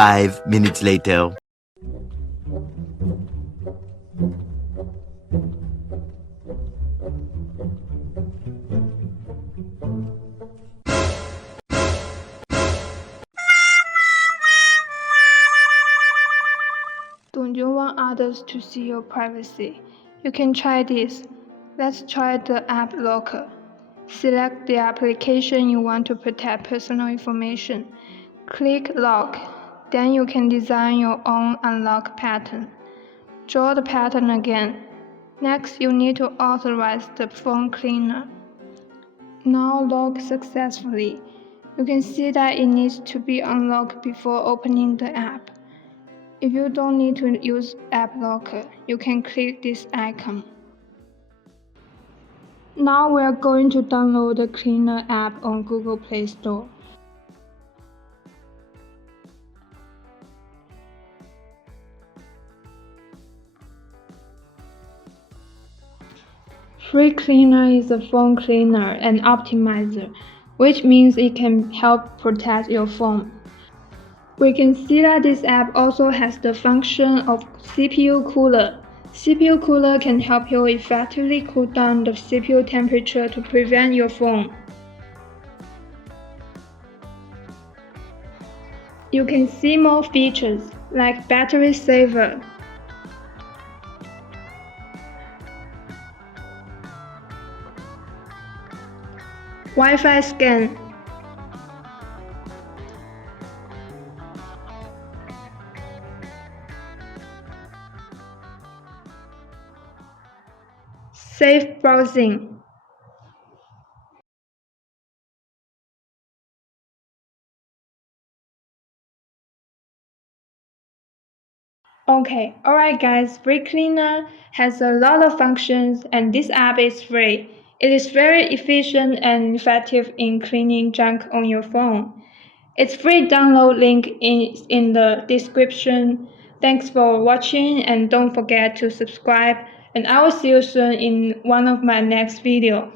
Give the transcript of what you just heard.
5 minutes later. Don't you want others to see your privacy? You can try this. Let's try the app locker. Select the application you want to protect personal information. Click Lock. Then you can design your own unlock pattern. Draw the pattern again. Next, you need to authorize the phone cleaner. Now lock successfully. You can see that it needs to be unlocked before opening the app. If you don't need to use App Locker, you can click this icon. Now we are going to download the Cleaner app on Google Play Store. Free Cleaner is a phone cleaner and optimizer, which means it can help protect your phone. We can see that this app also has the function of CPU cooler. CPU cooler can help you effectively cool down the CPU temperature to prevent your phone. You can see more features like battery saver, Wi-Fi scan, safe browsing. Okay, alright guys, Free Cleaner has a lot of functions and this app is free. It is very efficient and effective in cleaning junk on your phone. Its free download link is in the description. Thanks for watching and don't forget to subscribe and I will see you soon in one of my next videos.